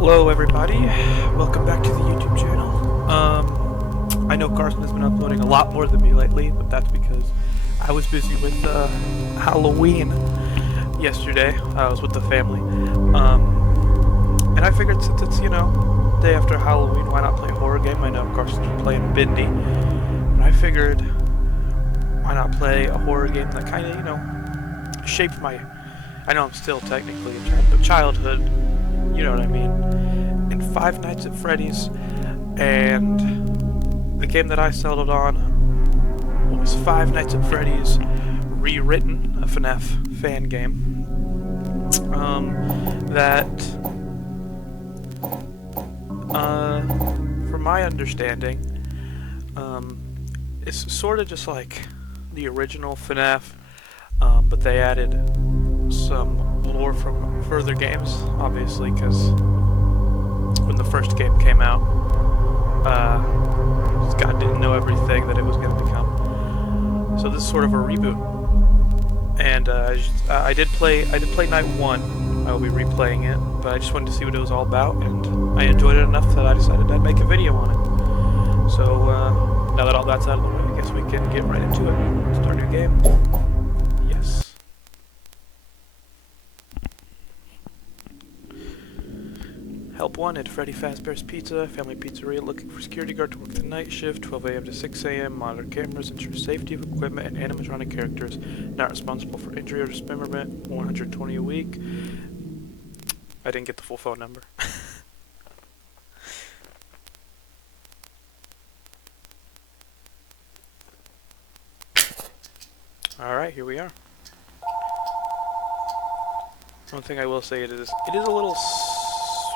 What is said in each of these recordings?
Hello everybody, welcome back to the YouTube channel. I know Carson has been uploading a lot more than me lately, but that's because I was busy with Halloween yesterday. I was with the family. And I figured since it's, day after Halloween, why not play a horror game? I know Carson's been playing Bindi, but I figured why not play a horror game that kind of, shaped my, I know I'm still technically a child, but childhood, you know what I mean, and Five Nights at Freddy's, and the game that I settled on was Five Nights at Freddy's Rewritten, a FNAF fan game, that, from my understanding, is sort of just like the original FNAF, but they added some lore from further games, obviously, because when the first game came out, Scott didn't know everything that it was going to become. So this is sort of a reboot. And I did play night one. I will be replaying it, but I just wanted to see what it was all about, and I enjoyed it enough that I decided I'd make a video on it. So now that all that's out of the way, I guess we can get right into it. Start a new game. Yes. Help wanted, Freddy Fazbear's Pizza, family pizzeria looking for security guard to work the night shift, 12 a.m. to 6 a.m., monitor cameras, ensure safety of equipment and animatronic characters, not responsible for injury or dismemberment, 120 a week. I didn't get the full phone number. Alright, here we are. One thing I will say it is a little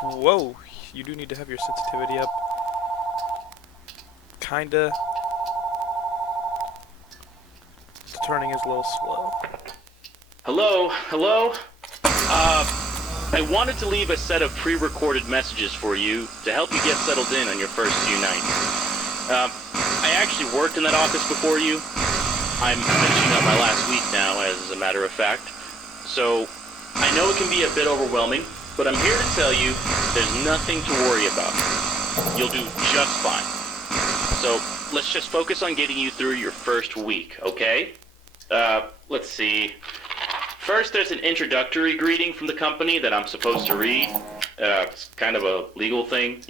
whoa, you do need to have your sensitivity up. Kinda. The turning is a little slow. Hello? I wanted to leave a set of pre-recorded messages for you to help you get settled in on your first few nights. I actually worked in that office before you. I'm finishing up my last week now, as a matter of fact. So, I know it can be a bit overwhelming, but I'm here to tell you, there's nothing to worry about. You'll do just fine. So, let's just focus on getting you through your first week, okay? Let's see. First, there's an introductory greeting from the company that I'm supposed to read. It's kind of a legal thing,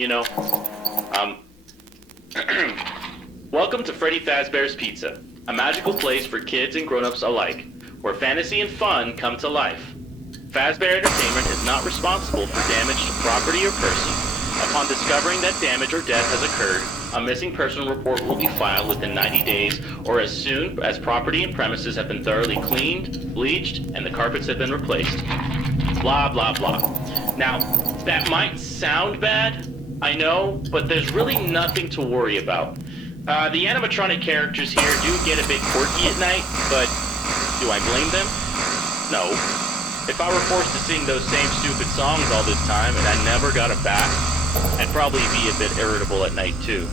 Welcome to Freddy Fazbear's Pizza, a magical place for kids and grown-ups alike, where fantasy and fun come to life. Fazbear Entertainment is not responsible for damage to property or person. Upon discovering that damage or death has occurred, a missing person report will be filed within 90 days or as soon as property and premises have been thoroughly cleaned, bleached, and the carpets have been replaced. Blah, blah, blah. Now, that might sound bad, I know, but there's really nothing to worry about. The animatronic characters here do get a bit quirky at night, but do I blame them? No. If I were forced to sing those same stupid songs all this time and I never got a bath, I'd probably be a bit irritable at night too.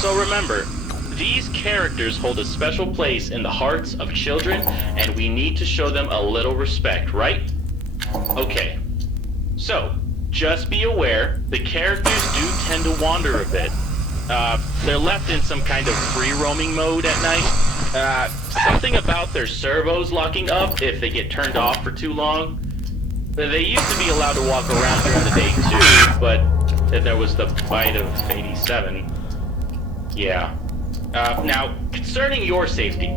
So remember, these characters hold a special place in the hearts of children and we need to show them a little respect, right? Okay. So, just be aware, the characters do tend to wander a bit. They're left in some kind of free-roaming mode at night. Something about their servos locking up if they get turned off for too long. They used to be allowed to walk around during the day too, but then there was the bite of 87. Yeah. Now, concerning your safety,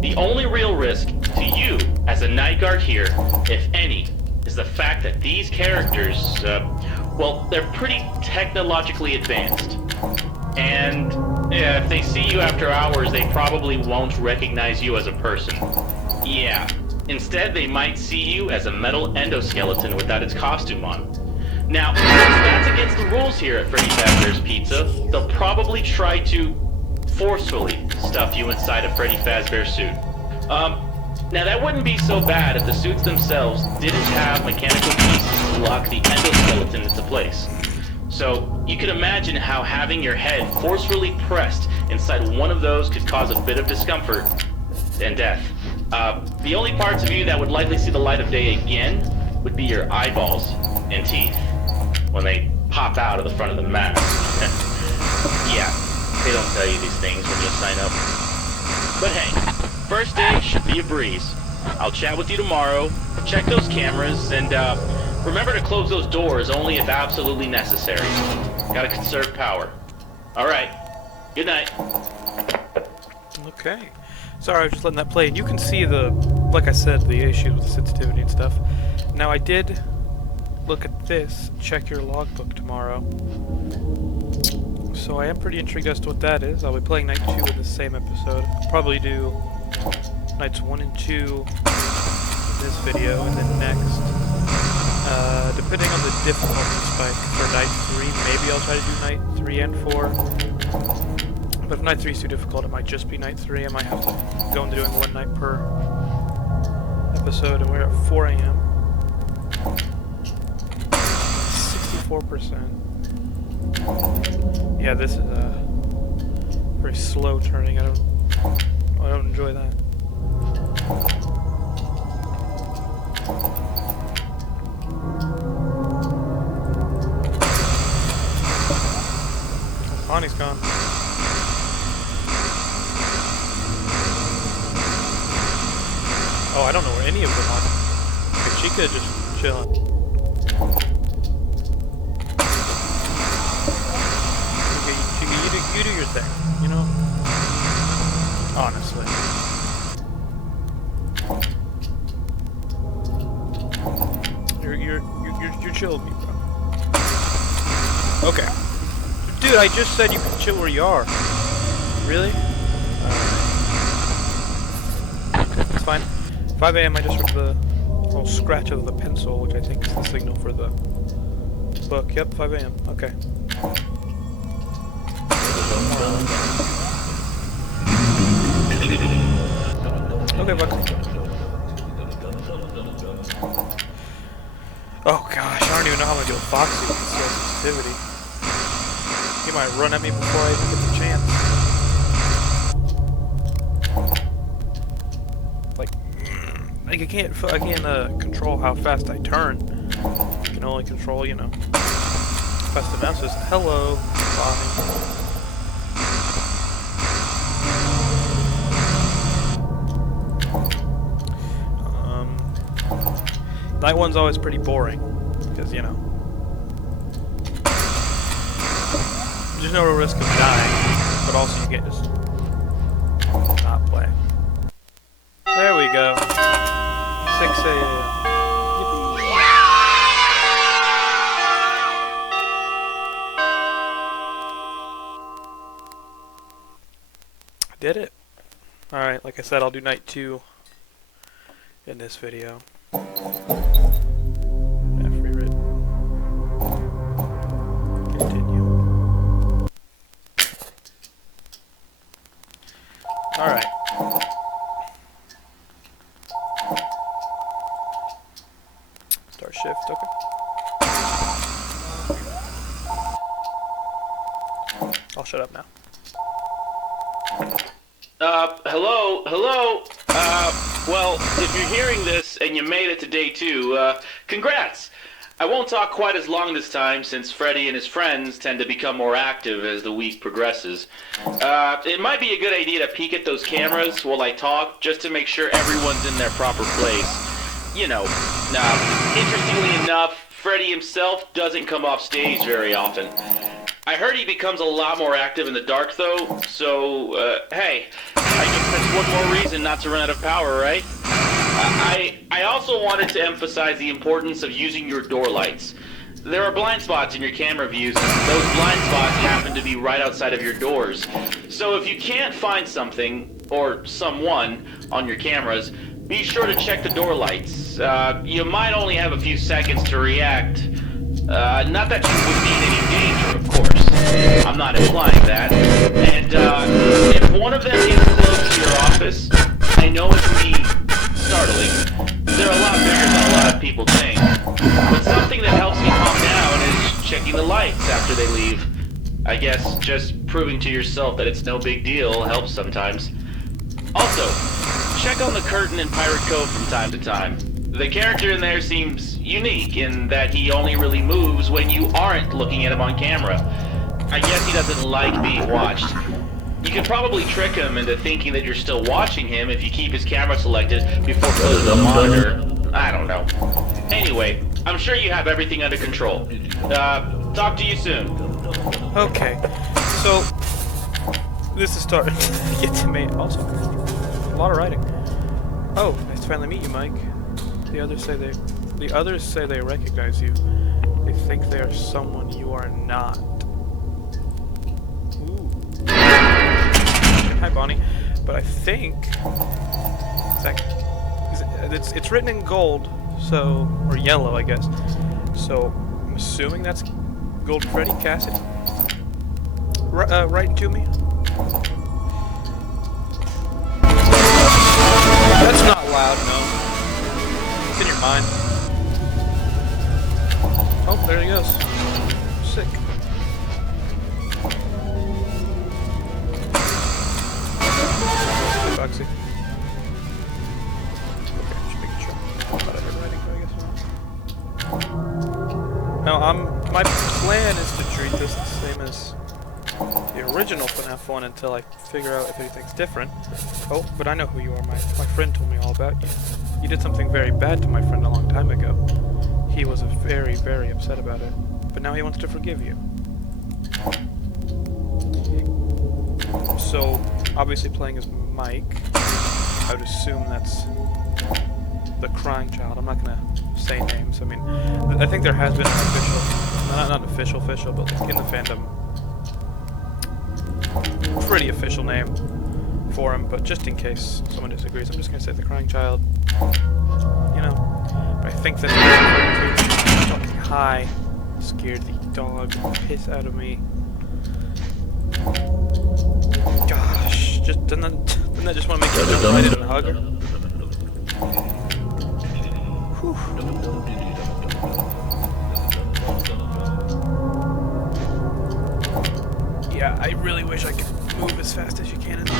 the only real risk to you as a night guard here, if any, is the fact that these characters, well, they're pretty technologically advanced. And if they see you after hours, they probably won't recognize you as a person. Yeah. Instead, they might see you as a metal endoskeleton without its costume on. Now, since that's against the rules here at Freddy Fazbear's Pizza, they'll probably try to forcefully stuff you inside a Freddy Fazbear suit. Now that wouldn't be so bad if the suits themselves didn't have mechanical pieces to lock the endoskeleton into place. So, you can imagine how having your head forcefully pressed inside one of those could cause a bit of discomfort and death. The only parts of you that would likely see the light of day again would be your eyeballs and teeth. when they pop out of the front of the mask. Yeah, they don't tell you these things when you sign up. But hey, first day should be a breeze. I'll chat with you tomorrow, check those cameras, and remember to close those doors only if absolutely necessary. Gotta conserve power. Alright, good night. Okay. Sorry, I was just letting that play. And you can see the, like I said, the issues with the sensitivity and stuff. Now, I did look at this, check your logbook tomorrow. So I am pretty intrigued as to what that is. I'll be playing Night 2 in the same episode. I'll probably do Nights 1 and 2 in this video, and then next, depending on the difficulty spike for Night 3, maybe I'll try to do Night 3 and 4. But if Night 3 is too difficult, it might just be Night 3. I might have to go into doing one night per episode, and we're at 4 a.m. 64%. Yeah, this is very slow turning. I don't enjoy that. Bonnie's gone. Oh, I don't know where any of them are. Chica just chilling. You do your thing, you know? Honestly. You're chill with me, bro. Okay. Dude, I just said you can chill where you are. Really? It's fine. 5 a.m. I just heard the little scratch of the pencil, which I think is the signal for the book. Yep, 5 a.m. Okay. Okay, Buck. Oh gosh, I don't even know how I'm gonna deal with Foxy with sensitivity. He might run at me before I even get the chance. Like I can't control how fast I turn. I can only control, you know, fast the mouse is. Hello, Bonnie. Night one's always pretty boring, because, you know, there's no real risk of dying, but also you can't just not play. There we go. 6 a.m. I did it. Alright, like I said, I'll do Night 2 in this video. Rewritten. Continue. Alright. Start shift, okay. I'll shut up now. Hello? Well, if you're hearing this and you made it to day 2, congrats! I won't talk quite as long this time since Freddy and his friends tend to become more active as the week progresses. It might be a good idea to peek at those cameras while I talk just to make sure everyone's in their proper place. You know, interestingly enough, Freddy himself doesn't come off stage very often. I heard he becomes a lot more active in the dark though, so, hey, I guess that's one more reason not to run out of power, right? I also wanted to emphasize the importance of using your door lights. There are blind spots in your camera views, and those blind spots happen to be right outside of your doors. So if you can't find something, or someone, on your cameras, be sure to check the door lights. You might only have a few seconds to react. Not that you would be in any danger, of course. I'm not implying that. And, if one of them gets close to your office, I know it can be startling. They're a lot bigger than a lot of people think. But something that helps me calm down is checking the lights after they leave. I guess just proving to yourself that it's no big deal helps sometimes. Also, check on the curtain in Pirate Cove from time to time. The character in there seems, unique in that he only really moves when you aren't looking at him on camera. I guess he doesn't like being watched. You could probably trick him into thinking that you're still watching him if you keep his camera selected before closing the monitor. I don't know. Anyway, I'm sure you have everything under control. Talk to you soon. Okay, so this is starting to get to me. Also, a lot of writing. Oh, nice to finally meet you, Mike. The others say they recognize you. They think they are someone you are not. Ooh. Hi, Bonnie. But I think it's written in gold, so, or yellow, I guess. So I'm assuming that's Gold Freddy Cassidy. Writing to me. That's not loud, no. It's in your mind. Oh, there he goes. Sick. Hey, Foxy. Okay, just making sure. I thought I heard writing, but I guess not. Now, my plan is to treat this the same as the original FNAF one until I figure out if anything's different. Oh, but I know who you are. My friend told me all about you. You did something very bad to my friend a long time ago. He was very, very upset about it. But now he wants to forgive you. So, obviously playing as Mike, I would assume that's the crying child. I'm not gonna say names. I mean, I think there has been an official, not an official, but like in the fandom, pretty official name for him, but just in case someone disagrees, I'm just gonna say the crying child. You know, but I think that's talking high, scared the dog piss out of me. Gosh, didn't that just want to make you jump right in and hug her? Whew. Yeah, I really wish I could move as fast as you can in this.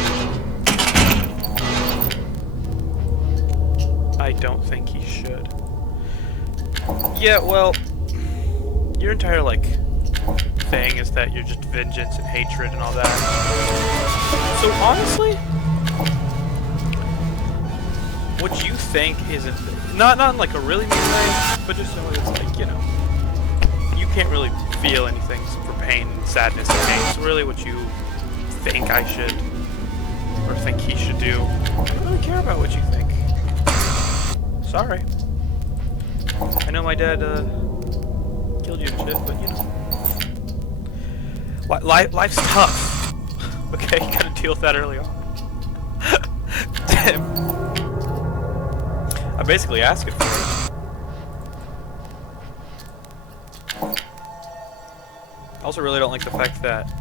I don't think he should. Yeah, well, your entire, like, thing is that you're just vengeance and hatred and all that. So, honestly, what you think isn't, not in, like, a really mean way, but just in a way that's, like, you know, you can't really feel anything for pain, sadness, and pain. It's really what you think I should, or think he should do. I don't really care about what you think. Sorry. I know my dad, killed you and shit, but, you know. Life's tough. Okay, you gotta deal with that early on. Damn. I basically asked it for it. I also really don't like the fact that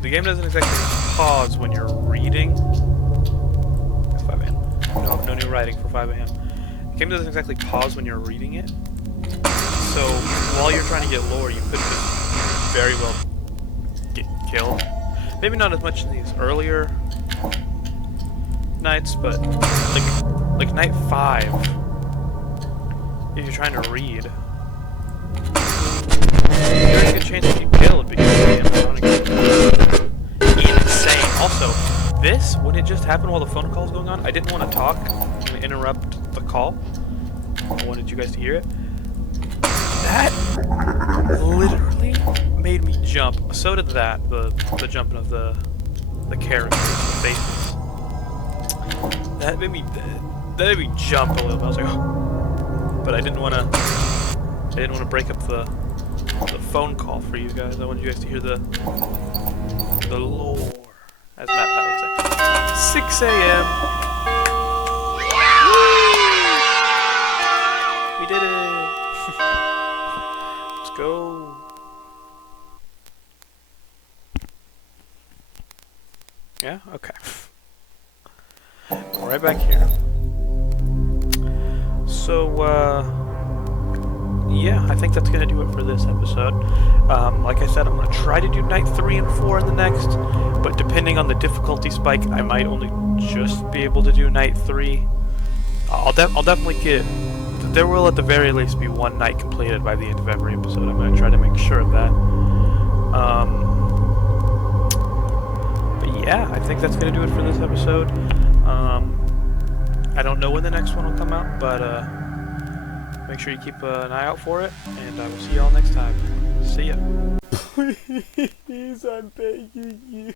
the game doesn't exactly pause when you're reading. 5 a.m. No new writing for 5 a.m. The game doesn't exactly pause when you're reading it. So while you're trying to get lore, you could just very well get killed. Maybe not as much in these earlier nights, but like night 5, if you're trying to read, there's a good chance to get killed because the animatronic is insane. Also, this, when it just happened while the phone call was going on, I didn't want to talk and interrupt the call. I wanted you guys to hear it. That literally made me jump. So did that, the jumping of the characters, the faces. That made me jump a little bit. I was like, oh. But I didn't want to break up the phone call for you guys. I wanted you guys to hear the lore, as Matt Pat would say. 6 a.m. We did it. Let's go. Yeah? Okay. Right back here. So, yeah, I think that's going to do it for this episode. Like I said, I'm going to try to do night 3 and 4 in the next, but depending on the difficulty spike, I might only just be able to do night 3. I'll definitely get there will at the very least be one night completed by the end of every episode. I'm going to try to make sure of that. But yeah, I think that's going to do it for this episode. I don't know when the next one will come out, but make sure you keep an eye out for it, and I will see y'all next time. See ya. Please, I'm begging you.